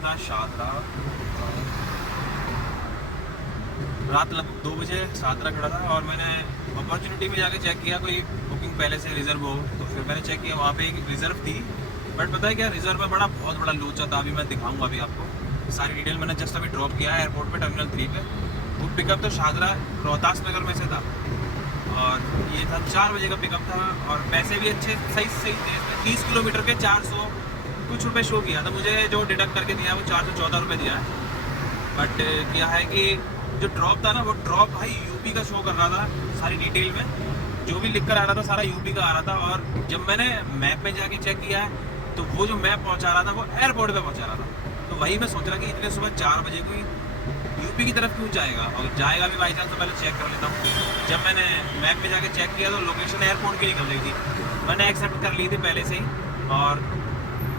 था शादरा, रात लगभग 2 बजे शादरा खड़ा था और मैंने अपॉर्चुनिटी में जाके चेक किया कोई बुकिंग पहले से रिजर्व हो, तो फिर मैंने चेक किया वहाँ पे एक रिजर्व थी। बट पता है क्या, रिजर्व में बहुत बड़ा लोचा था। अभी मैं दिखाऊंगा अभी आपको सारी डिटेल। मैंने जस्ट अभी ड्रॉप किया है एयरपोर्ट पे टर्मिनल 3 पे। वो पिकअप तो शादरा रोहतास नगर में से था और ये था 4 बजे का पिकअप था और पैसे भी अच्छे सही थे। 30 किलोमीटर के 400 कुछ रुपये शो किया था मुझे, जो डिडक्ट करके दिया वो 414 रुपये दिया है। बट क्या है कि जो ड्रॉप था ना, वो ड्रॉप भाई यूपी का शो कर रहा था। सारी डिटेल में जो भी लिख कर आ रहा था सारा यूपी का आ रहा था। और जब मैंने मैप में जाके चेक किया है तो वो जो मैप पहुंचा रहा था वो एयरपोर्ट पे पहुंचा रहा था। तो वही मैं सोच रहा कि इतने सुबह 4 बजे कोई यूपी की तरफ क्यों जाएगा, और जाएगा भी बाई चांस तो पहले चेक कर लेता हूँ। जब मैंने मैप में जाके चेक किया तो लोकेशन एयरपोर्ट की निकल रही थी। मैंने एक्सेप्ट कर ली थी पहले से ही और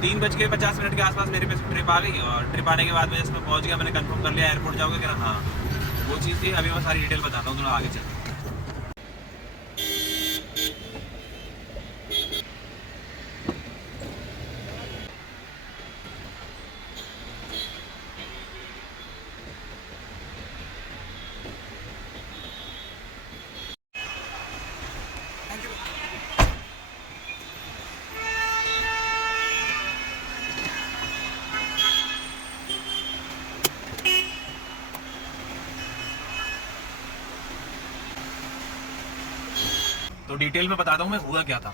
3:50 के आसपास मेरे पास ट्रिप आ गई। और ट्रिप आने के बाद मैं इसमें पहुंच गया। मैंने कंफर्म कर लिया एयरपोर्ट जाओगे क्या, हाँ वो चीज़ थी। अभी मैं सारी डिटेल बताता हूँ, थोड़ा आगे चल। तो डिटेल में बताता हूँ मैं हुआ क्या था।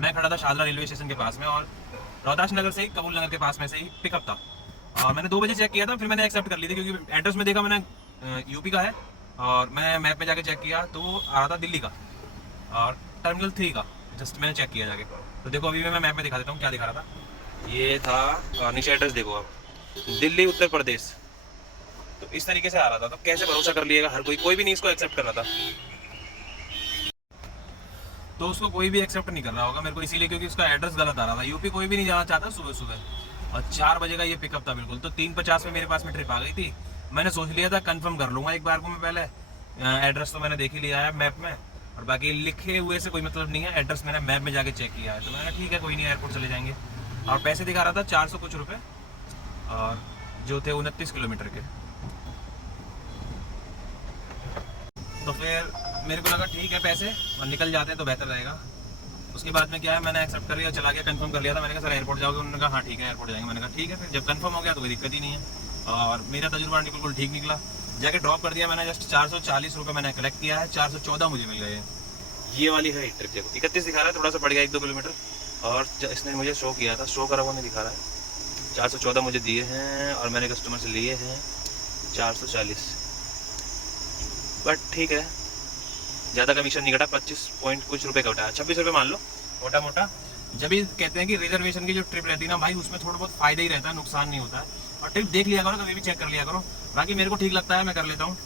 मैं खड़ा था शादरा रेलवे स्टेशन के पास में और रोहतास नगर से ही कबूल नगर के पास में से ही पिकअप था। और मैंने 2 बजे चेक किया था, फिर मैंने एक्सेप्ट कर ली थी क्योंकि एड्रेस में देखा मैंने यूपी का है। और मैं मैप में जाके चेक किया तो आ रहा था दिल्ली का और टर्मिनल 3 का। जस्ट मैंने चेक किया जाके। तो देखो अभी मैं मैप में दिखा देता हूँ क्या दिखा रहा था। ये था नीचे एड्रेस देखो आप, दिल्ली उत्तर प्रदेश। तो इस तरीके से आ रहा था। तो कैसे भरोसा कर लिएगा, हर कोई भी नहीं इसको एक्सेप्ट कर रहा था। तो उसको कोई भी एक्सेप्ट नहीं कर रहा होगा मेरे को, इसीलिए क्योंकि उसका एड्रेस गलत आ रहा था। यूपी कोई भी नहीं जाना चाहता सुबह सुबह। और 4 बजे का ये पिकअप था बिल्कुल। तो 3:50 में मेरे पास में ट्रिप आ गई थी। मैंने सोच लिया था कंफर्म कर लूंगा एक बार को मैं पहले। एड्रेस तो मैंने देख ही लिया है मैप में और बाकी लिखे हुए से कोई मतलब नहीं है। एड्रेस मैंने मैप में जाके चेक किया है। तो मैंने ठीक है कोई नहीं, एयरपोर्ट चले जाएंगे। और पैसे दिखा रहा था 400 कुछ रुपये और जो थे 29 किलोमीटर के। तो फिर मेरे को लगा ठीक है पैसे और निकल जाते हैं तो बेहतर रहेगा। उसके बाद में क्या है, मैंने एक्सेप्ट कर लिया, चला गया, कंफर्म कर लिया था। मैंने कहा सर एयरपोर्ट जाओगे, उन्होंने कहा हाँ ठीक है एयरपोर्ट जाएंगे। मैंने कहा ठीक है। फिर जब कंफर्म हो गया तो कोई दिक्कत ही नहीं है और मेरा तजुर्बा बिल्कुल ठीक निकला। जाके ड्रॉप कर दिया मैंने। जस्ट 440 रुपये मैंने कलेक्ट किया है, 414 मुझे मिल गए। ये वाली है ट्रिप देखो, 31 दिखा रहा है, थोड़ा सा बढ़ गया 1-2 किलोमीटर। और इसने मुझे शो किया था, शो करा हुआ नहीं दिखा रहा है। 414 मुझे दिए हैं और मैंने कस्टमर से लिए हैं 440। बट ठीक है, ज़्यादा कमीशन नहीं कटा, 25 पॉइंट कुछ रुपये कटा, 26 रुपये मान लो मोटा मोटा। जब भी कहते हैं कि रिजर्वेशन की जो ट्रिप रहती है ना भाई, उसमें थोड़ा बहुत फायदा ही रहता है, नुकसान नहीं होता है। और ट्रिप देख लिया करो, कभी भी चेक कर लिया करो। बाकी मेरे को ठीक लगता है, मैं कर लेता हूँ।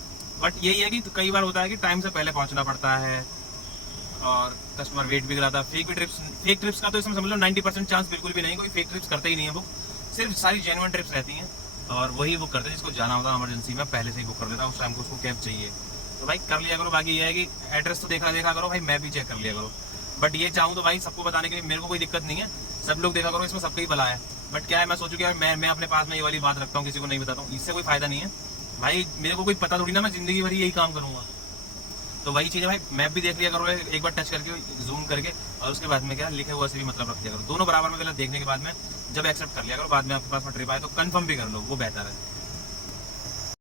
बट यही है कि कई बार होता है कि टाइम से पहले पहुँचना पड़ता है और कस्टमर वेट भी कराता है। फेक ट्रिप्स का तो इसमें समझ लो 90% चांस बिल्कुल भी नहीं, कोई फेक ट्रिप्स करते ही नहीं है बुक। सिर्फ सारी जेन्युइन ट्रिप्स रहती हैं और वही बुक करते हैं जिसको जाना होता है इमरजेंसी में, पहले से ही बुक कर देता है उस टाइम को, उसको कैब चाहिए तो भाई कर लिया करो। बाकी ये है कि एड्रेस तो देखा करो भाई, मैप भी चेक कर लिया करो। बट ये चाहूँ तो भाई सबको बताने के लिए मेरे को कोई दिक्कत नहीं है, सब लोग देखा करो, इसमें सबका ही भला है। बट क्या है, मैं सोचूं कि यार मैं अपने पास में ये वाली बात रखता हूँ, किसी को नहीं बताता हूँ, इससे कोई फायदा नहीं है भाई। मेरे को कोई पता थोड़ी ना, मैं जिंदगी भर यही काम करूँगा। तो वही चीज़ है भाई, मैप भी देख लिया करो एक बार टच करके, जूम करके, और उसके बाद में क्या लिखे हुआ से भी मतलब रख लिया करो। दोनों बराबर में पहले देखने के बाद में जब एक्सेप्ट कर लिया करो, बाद में आपके पास में ट्रिप आए तो कंफर्म भी कर लो, वो बेहतर है।